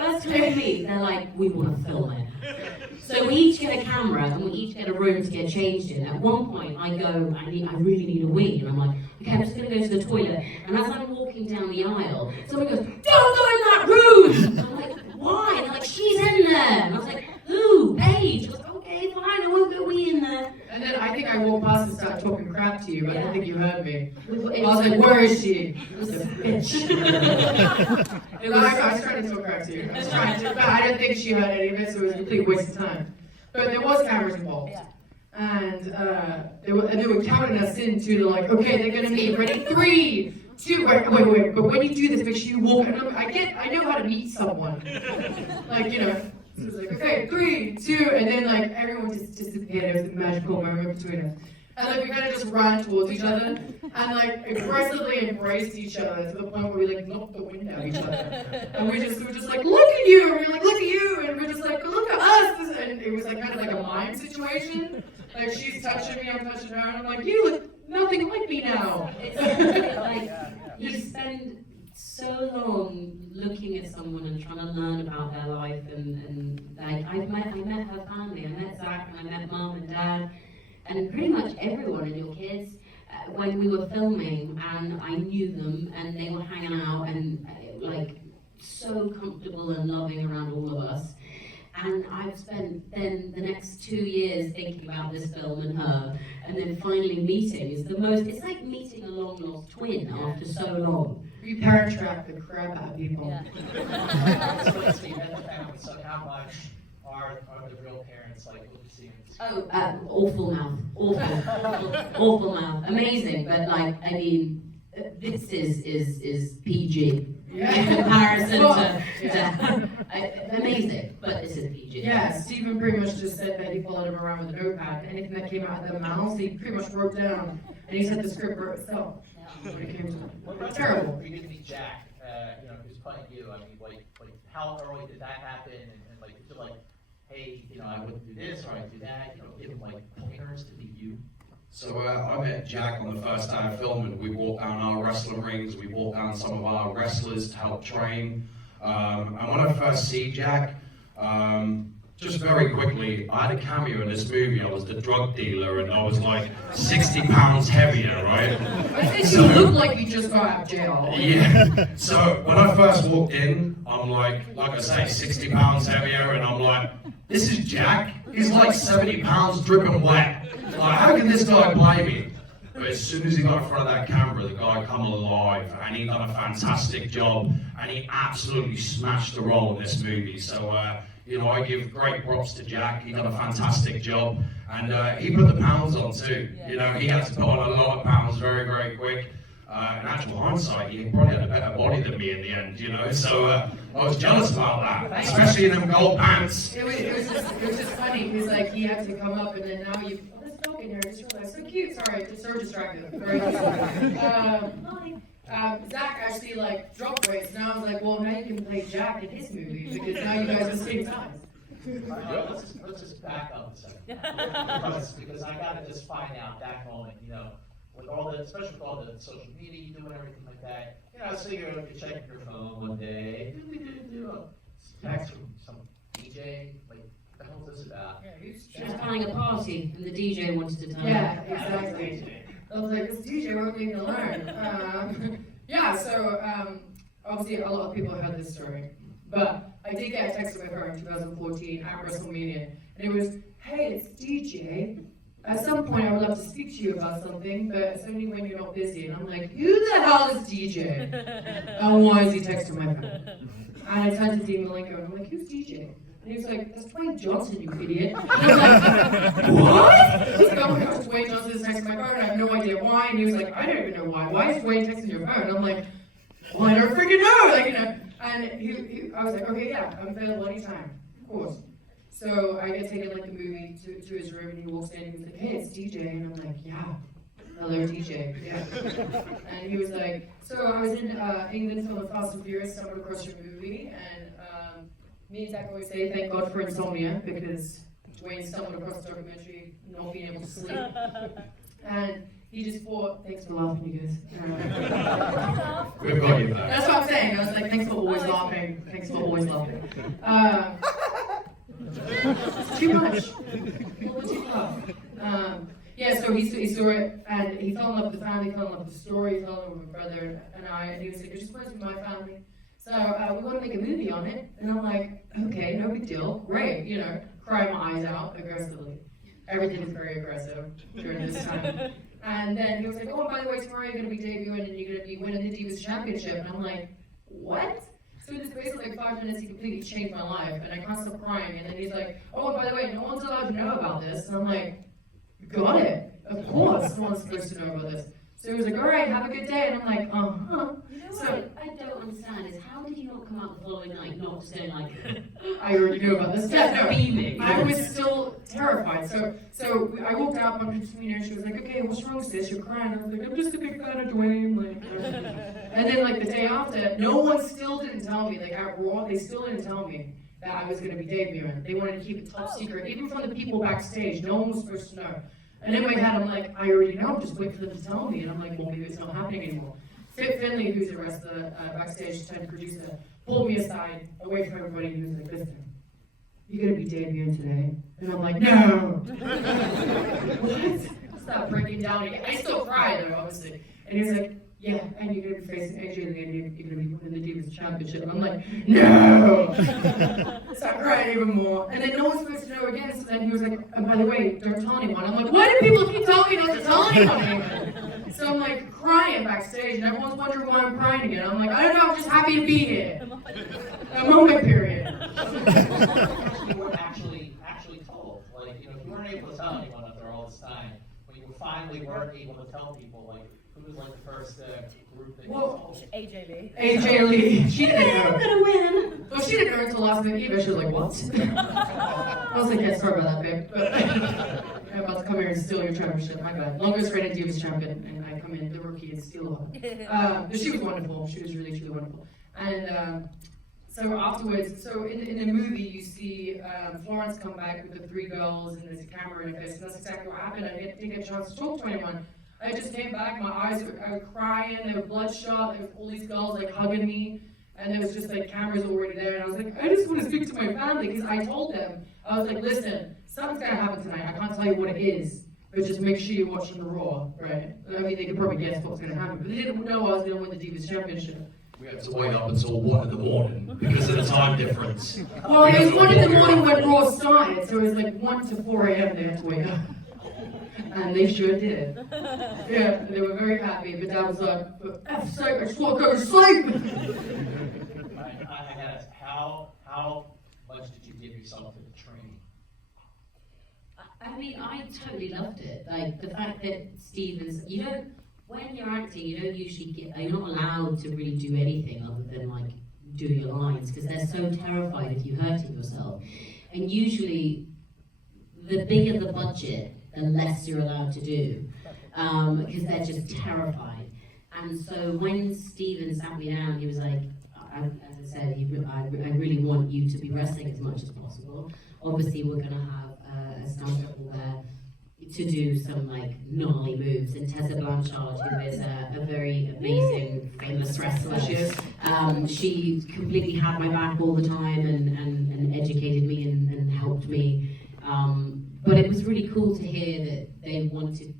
first time we meet, they're like, we want to film it. So we each get a camera and we each get a room to get changed in. At one point, I go, I really need a wee, and I'm like, okay, I'm just going to go to the toilet. And as I'm walking down the aisle, someone goes, don't go in that room! I'm like, why? And they're like, she's in there. And I was like, who? Paige. I was like, okay, fine, I won't go wee in there. And then I think I walked past and started talking crap to you, but I don't think you heard me. I was like, where is she? It was a bitch. I was trying to talk crap to you. I was trying to, but I don't think she heard any of it, so it was a complete waste of time. But there was cameras involved. Yeah. And they were counting us into the like, okay, they're gonna meet, ready, 3, 2, wait, but when you do this, make sure you walk, and I know how to meet someone. Like, you know, so it was like, okay, 3, 2, and then like everyone just disappeared. It was a magical moment between us. And like we kind of just ran towards each other and like aggressively embraced each other to the point where we like knocked the wind out of each other. And we were just like, look at you! And we were like, look at you! And we we're just like, look at us! And it was like kind of like a mime situation. Like she's touching me, I'm touching her, and I'm like, you look nothing like me now. It's like you spend so long looking at someone and trying to learn about their life, and like I met her family, I met Zach, and I met Mom and Dad, and pretty much everyone and your kids when we were filming, and I knew them, and they were hanging out and like so comfortable and loving around all of us. And I've spent then the next 2 years thinking about this film and her, and then finally meeting is the most, it's like meeting a long lost twin after so long. We parent trap the crap out of people. Yeah. So you met the family, so how much are the real parents like what you see? Oh, awful mouth, awful mouth, amazing, but like, I mean, this is PG. Yeah. In comparison to amazing, but this is PG. Yeah, Stephen pretty much just said that he followed him around with a notepad. Anything that came out of their mouths, he pretty much wrote down, and he said the script wrote itself. When it came to What about terrible. you get to meet Jack, who's playing you. I mean, like how early did that happen? And like, did you like, hey, I wouldn't do this or I'd do that, give him like pointers to meet you? So I met Jack on the first day of filming. We walked down our wrestling rings, we walked down some of our wrestlers to help train. And when I first see Jack, just very quickly, I had a cameo in this movie. I was the drug dealer and I was like 60 pounds heavier, right? I think you look like you just got out of jail. Yeah. So when I first walked in, I'm like I say, 60 pounds heavier, and I'm like, this is Jack? He's like 70 pounds dripping wet. Like, how can this guy play me? But as soon as he got in front of that camera, the guy come alive, and he done a fantastic job, and he absolutely smashed the role in this movie. So, I give great props to Jack. He done a fantastic job, and he put the pounds on too. He had to put on a lot of pounds very, very quick. In actual hindsight, he probably had a better body than me in the end, so I was jealous about that, especially in them gold pants. It was just funny. He was like, he had to come up, and then now you. In here, I just realized, so cute. Sorry, it's so distracted. Very Zach actually like dropped weights. Now I was like, well, now you can play Jack in his movie because now you guys are the same size. Let's just back up a second. because I gotta just find out that moment, with all the, especially with all the social media you do and everything like that. So you're checking your phone one day, do a text from some DJ, like. What the hell is this about? She was planning a party and the DJ wanted to tell her. Yeah, exactly. I was like, this DJ won't leave me alone. Obviously a lot of people heard this story, but I did get a text with her in 2014 at WrestleMania, and it was, hey, it's DJ. At some point I would love to speak to you about something, but it's only when you're not busy. And I'm like, who the hell is DJ? And why is he texting my phone? And I turned to Dean Malenko and I'm like, who's DJ? And he was like, that's Dwayne Johnson, you idiot. And I was like, what? He's like, oh my gosh, Dwayne Johnson's texting my phone. I have no idea why. And he was like, I don't even know why. Why is Dwayne texting your phone? And I'm like, well, I don't freaking know. And I was like, okay, yeah, I'm available anytime, of course. So I get taken like the movie to his room, and he walks in and he's like, hey, it's DJ. And I'm like, yeah, hello, DJ. Yeah. And he was like, so I was in England filming Fast and Furious, stumbled across your movie, and me and Zach always say thank God for insomnia, because Dwayne stumbled across the documentary not being able to sleep. And he just thought, thanks for laughing, you guys. We've got you back. That's what I'm saying. I was like, thanks for always laughing. Thanks for always laughing. It's too much. Well, too tough. Yeah, so he saw it, and he fell in love with the family, fell in love with the story, he fell in love with my brother and I, and he was like, I just want to be my family. So we want to make a movie on it, and I'm like, okay, no big deal, great, you know, crying my eyes out aggressively. Everything is very aggressive during this time. And then he was like, oh, by the way, tomorrow you're going to be debuting and you're going to be winning the Divas Championship. And I'm like, what? So in the space of like 5 minutes, he completely changed my life, and I can't stop crying. And then he's like, oh, and by the way, no one's allowed to know about this. And I'm like, got it. Of course, no one's supposed to know about this. So he was like, all right, have a good day. And I'm like, uh-huh. You know So- what I don't understand is how did he not come out the following night, not just going like, I already knew about this. Yeah, no. beaming? I was still terrified. So I walked out, bumped into me, and she was like, okay, what's wrong, sis? You're crying. I was like, I'm just a big fan of Dwayne. Like, and then like the day after, no one still didn't tell me. Like at Raw, they still didn't tell me that I was going to be debuting. They wanted to keep it top secret, even from the people backstage. No one was supposed to know. And in my head, I'm like, I already know. Just wait for them to tell me. And I'm like, well, maybe it's not happening anymore. Fit Finley, who's the rest of the backstage turned producer, pulled me aside, away from everybody, and he was like, listen, you're going to be debuting today. And I'm like, no. What? Stop breaking down again. I still cry, though, obviously. And he was like, yeah, and you're going to be facing AJ, and you're going to be winning the Divas Championship. And I'm like, no. Start crying even more. And then no one's supposed to know again, so then he was like, and by the way, don't tell anyone. I'm like, why do people keep telling me not to tell anyone anymore? So I'm like crying backstage, and everyone's wondering why I'm crying again. I'm like, I don't know, I'm just happy to be here. A moment period. You weren't actually told. Like, you know, if you weren't able to tell anyone after all this time, when you finally were able to tell people, like, who was like the first group that you told? AJ AJ Lee. She didn't know. I'm gonna win. Well, she didn't know until last minute either. She was like, what? I was like, yeah, sorry about that, babe. But I'm about to come here and steal your championship. My bad. Longest reigning Divas champion, and I come in, the rookie, and steal her. But she was wonderful. She was really, truly wonderful. And so afterwards, so in the movie, you see Florence come back with the 3 girls, and there's a camera in her face, and that's exactly what happened. I didn't get a chance to talk to anyone. I just came back, my eyes were, I was crying, they were bloodshot, there was all these girls like hugging me, and there was just like cameras already there, and I was like, I just want to speak to my family, because I told them, I was like, listen, something's gonna happen tonight, I can't tell you what it is, but just make sure you're watching the Raw, right? I mean, they could probably guess what's gonna happen, but they didn't know I was gonna win the Divas Championship. We had to wait up until 1 in the morning because of the time difference. Well, it was 1 in the morning when Raw started, so it was like 1 to 4 a.m. they had to wake up. And they sure did. Yeah, they were very happy, but Dad was like, for F's sake, I just want to go to sleep! I had how much did you give yourself to the training? I mean, I totally loved it. Like, the fact that Stevens, you know, when you're acting, you don't usually you're not allowed to really do anything other than, like, do your lines, because they're so terrified of you hurting yourself. And usually, the bigger the budget, the less you're allowed to do, because they're just terrified. And so when Steven sat me down, he was like, as I said, I really want you to be wrestling as much as possible. Obviously, we're going to have a stunt double there to do some like gnarly moves. And Tessa Blanchard, who is a very amazing, famous wrestler, she completely had my back all the time and educated me and helped me. But it was really cool to hear that they wanted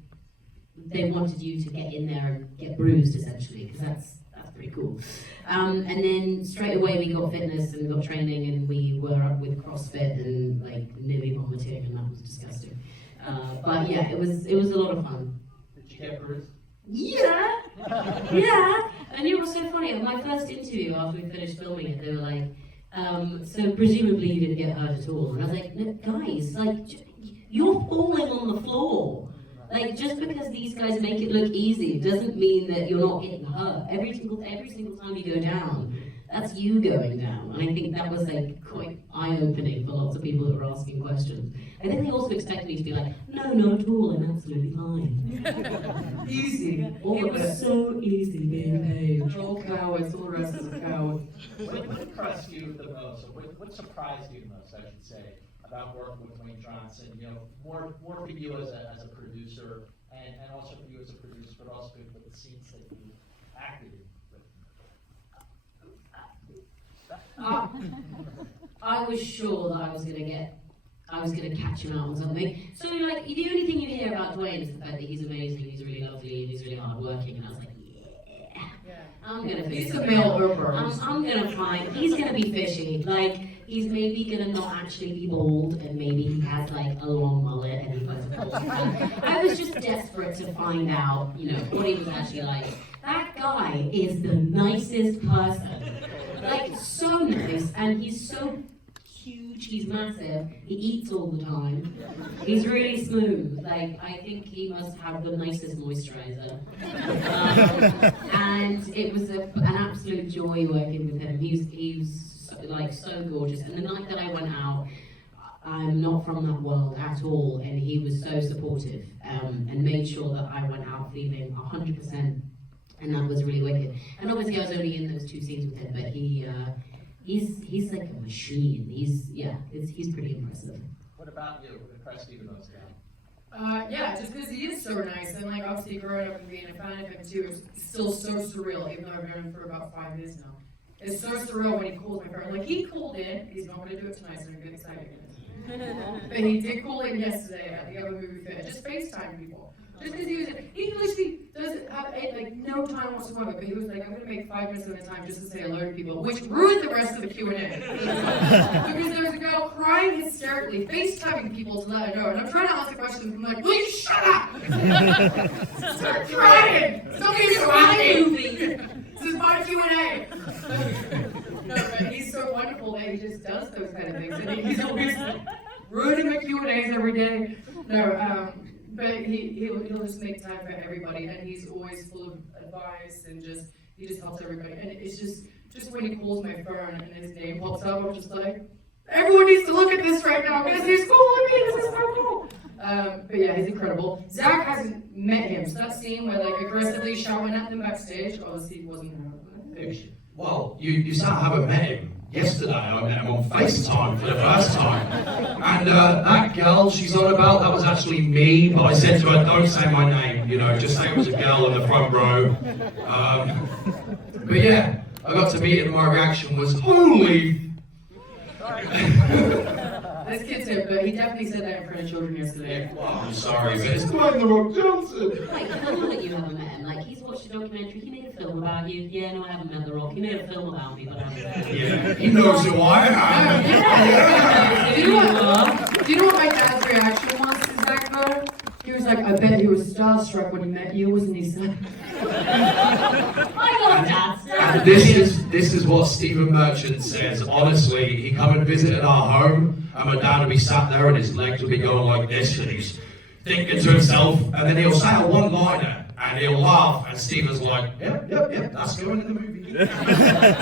you to get in there and get bruised, essentially, because that's pretty cool. And then straight away we got fitness and we got training, and we were up with CrossFit and like nearly vomiting, and that was disgusting. But yeah, it was a lot of fun. Did you get bruised? Yeah, yeah. And it was so funny. At my first interview after we finished filming it, they were like, so presumably you didn't get hurt at all. And I was like, no, guys, like, you're falling on the floor. Like, just because these guys make it look easy doesn't mean that you're not getting hurt. Every single time you go down, that's you going down. And I think that was like quite eye-opening for lots of people that were asking questions. I think they also expected me to be like, no, not at all, I'm absolutely fine. Easy. All It of was it so easy being Paige. We're all cowards, all the rest is a coward. What impressed you the most, or what surprised you the most, I should say, about working with Dwayne Johnson? You know, more for you as a producer, and also for you as a producer, but also with the scenes that you acted in. I was sure that I was gonna catch him out on something. So like, the only thing you hear about Dwayne is the fact that he's amazing, he's really lovely, and he's really hardworking, and I was like, yeah, I'm gonna fix He's it. a male Uber. I'm gonna find, he's gonna be fishy, like, he's maybe gonna not actually be bald, and maybe he has like a long mullet, and he puts a false hat. I was just desperate to find out, you know, what he was actually like. That guy is the nicest person. Like, so nice, and he's so huge, he's massive, he eats all the time, he's really smooth, like, I think he must have the nicest moisturizer. And it was an absolute joy working with him. He's so, like, so gorgeous, and the night that I went out, I'm not from that world at all, and he was so supportive, and made sure that I went out feeling 100%. And that was really wicked. And obviously I was only in those 2 scenes with him, but he's like a machine. He's pretty impressive. What about you? What impressed you the most? Yeah, just because he is so nice, and like obviously growing up and being a fan of him too, it's still so surreal, even though I've known him for about 5 years now. It's so surreal when he calls my phone. Like, he called in, he's not going to do it tonight, so I'm getting excited again. But he did call in yesterday at the other movie theater, just FaceTime people. Just because he literally doesn't have like no time whatsoever, but he was like, I'm going to make 5 minutes of the time just to say hello to people, which ruined the rest of the Q&A. Because there was a girl crying hysterically, FaceTiming people to let her know, and I'm trying to ask a question, I'm like, will you shut up? Start crying! Stop being so happy! This is my Q&A! No, but he's so wonderful that he just does those kind of things, and he's always ruining my Q&As every day. No, but he'll just make time for everybody, and he's always full of advice, and he just helps everybody. And it's just when he calls my phone and his name pops up, I'm just like, everyone needs to look at this right now because he's calling me. This is so cool. But yeah, he's incredible. Zach hasn't met him, so that scene where like aggressively shouting at them backstage, obviously wasn't happening. Well, you said I haven't met him. Yesterday I met him on FaceTime for the first time. And that girl she's on about, that was actually me, but I said to her, don't say my name, you know, just say it was a girl in the front row. But yeah, I got to meet him and my reaction was, holy! This kid's here, but he definitely said that in front of children yesterday. Well, I'm sorry, but it's Dwayne The Rock Johnson. Like, come on that you haven't met him. Like, he's watched a documentary, he made a film about you. Yeah, no, I haven't met The Rock. He made a film about me, but I haven't met him. Yeah, he knows who I am. Do you know what my dad's reaction was to Zach though? He was like, I bet he was starstruck when he met you, wasn't he, son? I love Dad. And this is what Stephen Merchant says. Honestly, he come and visited our home, and my dad would be sat there and his legs would be going like this, and he's thinking to himself, and then he'll say a one-liner, and he'll laugh, and Stephen's like, yep, that's going in the movie.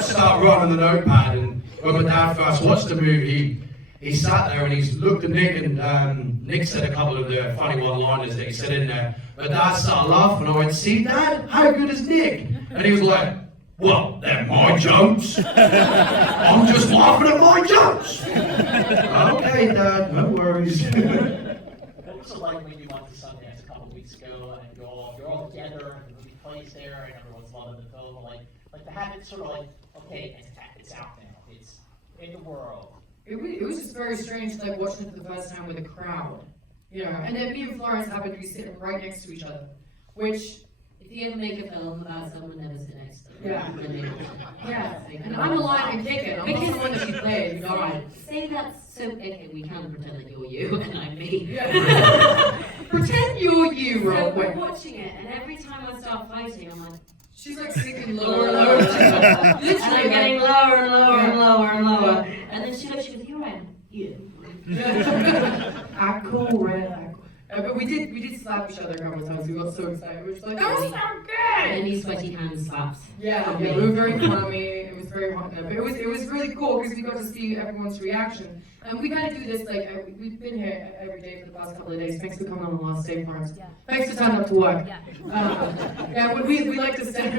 Start writing on the notepad, and when my dad first watched the movie, he sat there and he's looked at Nick, and Nick said a couple of the funny one-liners that he said in there. But Dad started laughing, and I went, see, Dad, how good is Nick? And he was like, well, they're my jokes. I'm just laughing at my jokes. Okay, Dad, no worries. What was it like when you went to Sundance a couple weeks ago, and you're all together, and the movie plays there, and everyone's loving the film, like to have it sort of like, okay, it's out now, it's in the world. It was just very strange, like watching it for the first time with a crowd, you know. And then me and Florence happened to be sitting right next to each other, which, If you ever make a film about someone, never sit next to them. Yeah. yeah. And I'm alive and kicking. I'm not the one that she played. God. Say that's so. Okay, we can pretend that you're you and I'm me. Yeah. Pretend you're you, So real we're quick. watching it, and every time I start fighting, I'm like, She's like sinking lower and lower. and I'm Literally, getting like, lower and lower and lower and lower. And then she goes, you're right. You. I cool, red. But we did slap each other a couple of times. We got so excited. We were just like, that was so good! Any sweaty hand slaps. Yeah, we were very funny. It was very fun. But it was really cool because we got to see everyone's reaction. And we kind of do this like we've been here every day for the past couple of days. Thanks for coming on the last day, Florence. Yeah. Thanks for turning up to work. Yeah. Yeah, but we like to stand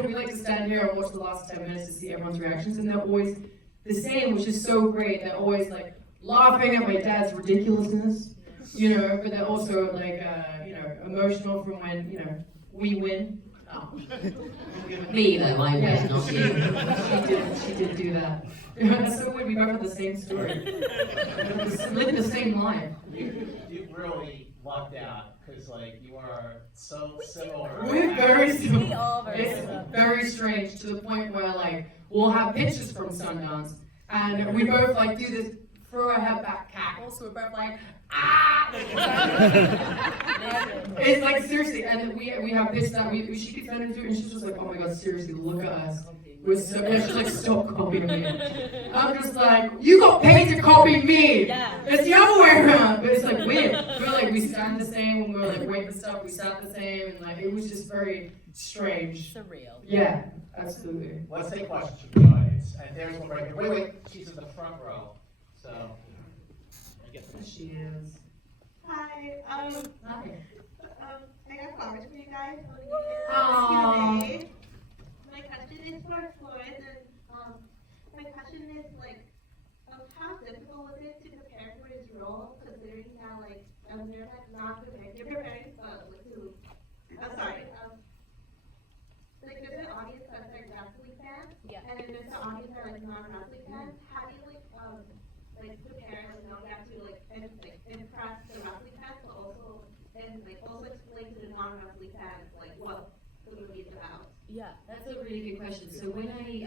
here and watch the last 10 minutes to see everyone's reactions, and they're always the same, which is so great. They're always like laughing at my dad's ridiculousness, you know, but they're also like you know, emotional from when, you know, we win. Oh. Me though, I Yeah. win, not you. She did do that. That's so weird. We both had the same story. Lived the same life. You really lucked out because like you are so similar. We're very similar. We all very It's similar. very strange to the point where like we'll have pictures from Sundance and we both like do this throw our head back cackle, so we're both like ah. It's like seriously, and we have this that she keeps sending to it and she's just like, oh my god, seriously, look at us. We're so, yeah, she's like, stop copying me. I'm just like, you got paid to copy me. Yeah. It's the other way around, but it's like weird. We're like, we stand the same when we're like waiting for stuff. We sat the same, and like it was just very strange. Surreal. Yeah, absolutely. Let's take questions from the audience. And there's one right here. Wait, she's in the front row. So you get There she is. Hi, Hi. I got flowers for you guys. Aw. Q&A. My question is for Florence, and my question is like, how difficult was it to prepare for his role, considering that like you're like not prepared, you're preparing to, I'm sorry, like there's an audience that's like wrestling fans, Yeah. and then there's an audience that like non-wrestling fans. How do you like prepare, like you have to like impress the wrestling fans, but also explain to the non-wrestling fans like what the movie is about. Yeah. That's a really good question. So when I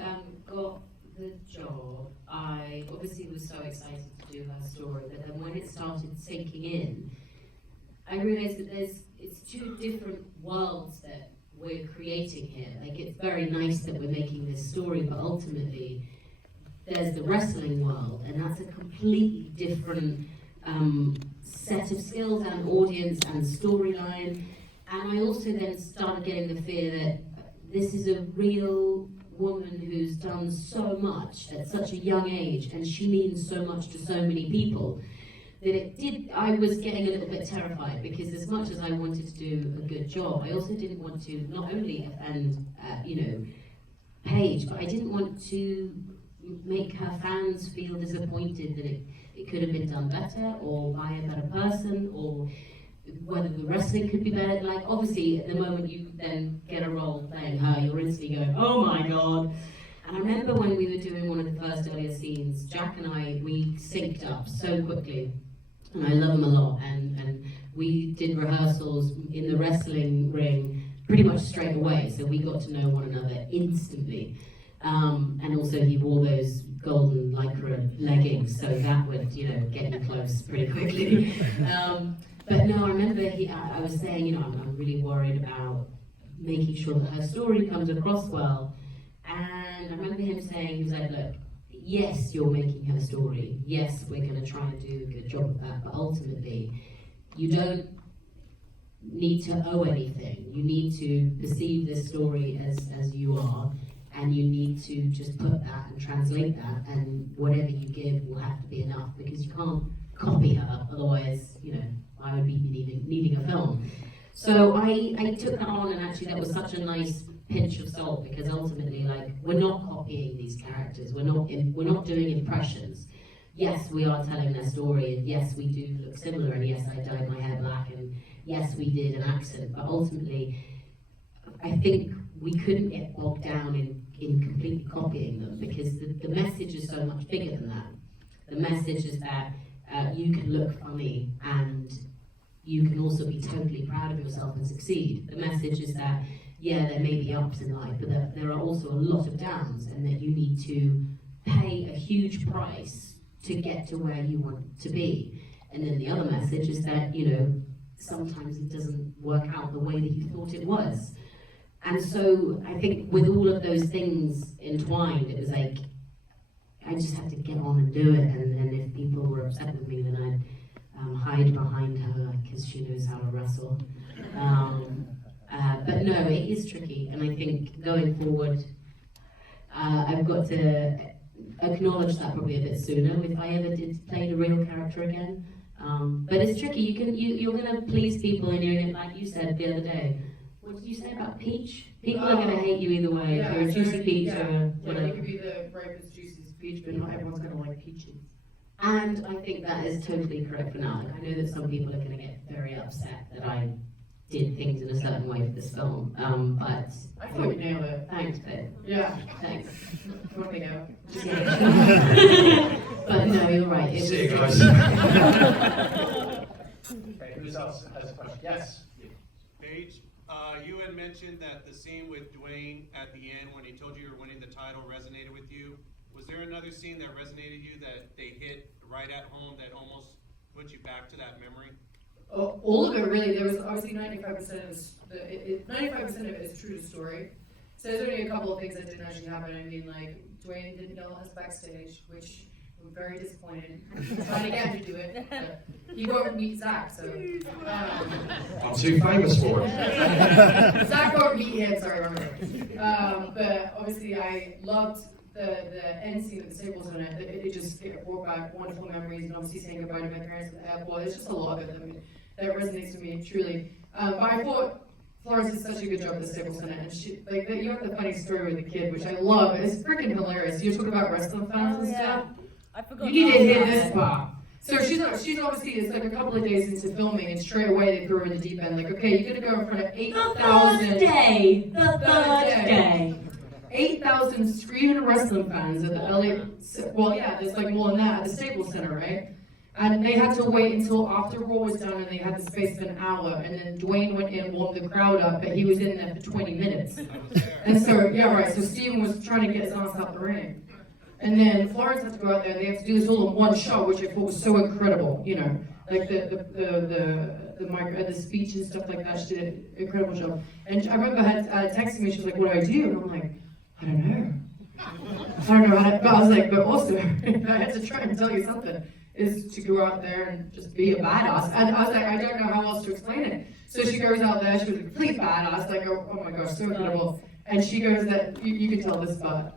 got the job, I obviously was so excited to do her story, but then when it started sinking in, I realized that it's two different worlds that we're creating here. Like, it's very nice that we're making this story, but ultimately there's the wrestling world, and that's a completely different set of skills and audience and storyline. And I also then started getting the fear that this is a real woman who's done so much at such a young age, and she means so much to so many people, that I was getting a little bit terrified, because as much as I wanted to do a good job, I also didn't want to not only offend, Paige, but I didn't want to make her fans feel disappointed that it could have been done better, or by a better person, or whether the wrestling could be better. Like, obviously, at the moment you then get a role playing her, you're instantly going, oh my god. And I remember when we were doing one of the first earlier scenes, Jack and I, we synced up so quickly, and I love him a lot, and we did rehearsals in the wrestling ring pretty much straight away, so we got to know one another instantly. And also he wore those golden lycra leggings, so that would, get you close pretty quickly. But no, I remember I was saying, I'm really worried about making sure that her story comes across well. And I remember him saying, he was like, look, yes, you're making her story. Yes, we're going to try and do a good job of that. But ultimately, you don't need to owe anything. You need to perceive this story as you are. And you need to just put that and translate that. And whatever you give will have to be enough, because you can't copy her. Otherwise, I would be needing a film. So I took that on, and actually that was such a nice pinch of salt, because ultimately, like, we're not copying these characters. We're not doing impressions. Yes, we are telling their story, and yes, we do look similar, and yes, I dyed my hair black, and yes, we did an accent. But ultimately, I think we couldn't get bogged down in completely copying them, because the message is so much bigger than that. The message is that you can look funny, and you can also be totally proud of yourself and succeed. The message is that, yeah, there may be ups in life, but there are also a lot of downs, and that you need to pay a huge price to get to where you want to be. And then the other message is that, sometimes it doesn't work out the way that you thought it was. And so I think with all of those things entwined, it was like, I just had to get on and do it, and if people were upset with me, then I'd hide behind her because she knows how to wrestle. But no, it is tricky, and I think going forward, I've got to acknowledge that probably a bit sooner if I ever did play a real character again. But it's tricky. You're going to please people, and you're gonna, like you said the other day. What did you say about Peach? People are going to hate you either way. Yeah, if you're a juicy peach or whatever. You could be the ripest, juiciest peach, but not everyone's going to like peaches. And I think that is totally correct for now. Like, I know that some people are going to get very upset that I did things in a certain way for this film. But I thought you nailed it. thanks, babe. Yeah. Thanks. Let me know. But no, you're right. It See you was guys. Okay, who else has a question? Yes? Paige, you had mentioned that the scene with Dwayne at the end when he told you were winning the title resonated with you. Was there another scene that resonated you that they hit right at home that almost put you back to that memory? All of it really. There was obviously 95% of it is true to story. So there's only a couple of things that didn't actually happen. I mean, like Dwayne didn't know us backstage, which I'm very disappointed. I'm trying to get him to do it, but he won't meet Zach, so. I'm too famous for it. Zach won't meet him, sorry, wrong. But obviously I loved the end scene of the Staples in it. It brought back wonderful memories, and obviously saying goodbye to my parents at the airport. There's just a lot of it that resonates with me, truly. But I thought Florence did such a good job at the Staples Center, and you have the funny story with the kid, which I love. It's freaking hilarious. You're talking about wrestling fans and stuff. I forgot. You need to hear this part. So she's obviously, it's like a couple of days into filming, and straight away they threw her in the deep end. Like, okay, you're gonna go in front of 8,000. the third day. 8,000 screaming wrestling fans at the LA. Well, yeah, there's like more than that at the Staples Center, right? And they had to wait until after Raw was done, and they had the space of an hour. And then Dwayne went in, warmed the crowd up, but he was in there for 20 minutes. And so, yeah, right. So Steven was trying to get his ass out the ring. And then Florence had to go out there, and they had to do this all in one shot, which I thought was so incredible. You know, like the speech and stuff like that. She did an incredible job. And I remember her texting me. She was like, "What do I do?" And I'm like, "I don't know. I don't know how to." But I was like, "But also, I had to try and tell you something. Is to go out there and just be a badass." And I was like, I don't know how else to explain it. So she goes out there. She was a complete badass. Like, oh my gosh, so incredible. And she goes that you can tell this part.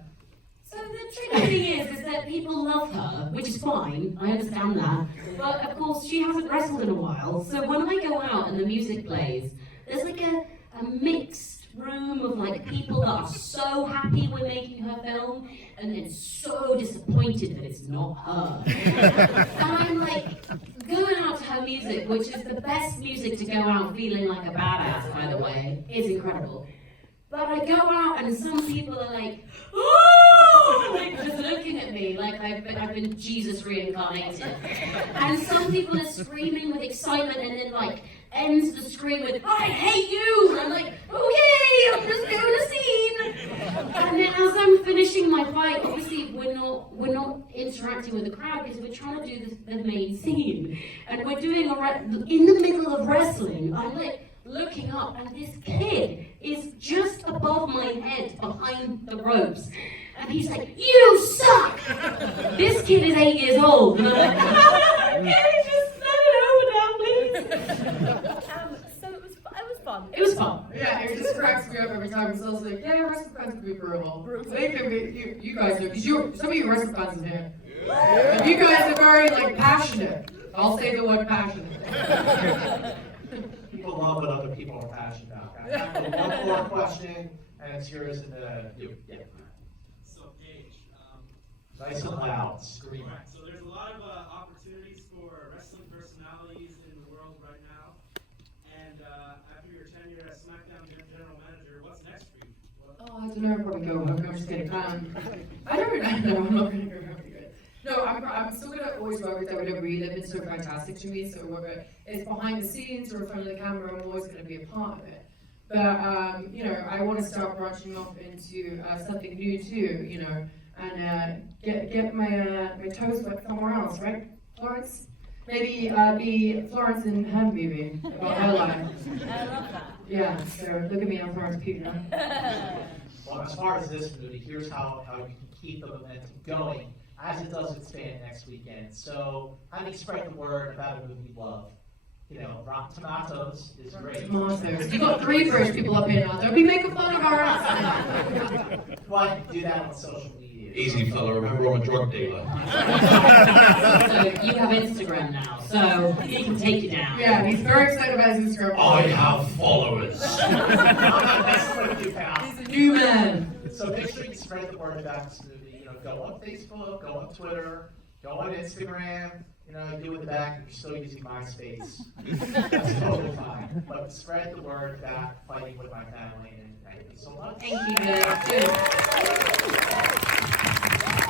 So the tricky thing is that people love her, which is fine, I understand that. But of course, she hasn't wrestled in a while. So when I go out and the music plays, there's like a mixed room of like people that are so happy we're making her film, and then so disappointed that it's not her. And I'm like, going out to her music, which is the best music to go out feeling like a badass, by the way, is incredible. But I go out and some people are like, oh, like just looking at me like I've been Jesus reincarnated. And some people are screaming with excitement and then like ends the scream with, I hate you! And I'm like, okay, I'm just doing a scene. And then as I'm finishing my fight, obviously we're not interacting with the crowd because we're trying to do the main scene. And we're doing in the middle of wrestling, I'm like looking up and this kid is just above my head behind the ropes. And he's like, you suck! This kid is 8 years old. And I'm like, can you just let it over now, please? So it was fun. It was fun. Yeah, it just cracks me up every time. So I was like, yeah, wrestling fans can be brutal. They can be, you guys know, because some of you wrestling fans in here. And you guys are very like passionate. I'll say the word passionate. People love what other people are passionate about. I have one more question, and it's yours and you. Yeah. So, Paige, Nice and loud, scream. right, so there's a lot of opportunities for wrestling personalities in the world right now. And after your tenure as SmackDown General Manager, what's next for you? Oh, I don't know, probably go home. I'm just kidding. I don't know. I'm not going to go home. No, I'm still going to always work with WWE. They've been so fantastic to me. So whether it's behind the scenes or in front of the camera, I'm always going to be a part of it. But, you know, I want to start branching off into something new too, you know, and get my toes wet somewhere else, right, Florence? Maybe be Florence in her movie about her life. I love that. Yeah, so look at me, I'm Florence Pugh now. Well, as far as this movie, here's how you can keep the momentum going. as it does expand next weekend. So how do you spread the word about a movie you love? You know, Rotten Tomatoes is great. Monsters. You got 3 British people up here now. Don't be making fun of our accent. Why do that on social media? Easy, fella. Remember, I'm a drug dealer. So you have Instagram now, so he can take you down. Yeah, he's very excited about his Instagram. I have followers. I'm not messing with you, pal. He's a new man. So make sure you spread the word about this movie. You know, go on Facebook, go on Twitter, go on Instagram. You know, do it in the back if you're still using MySpace. That's totally fine. But spread the word about fighting with my family, and thank you so much. Thank you, good.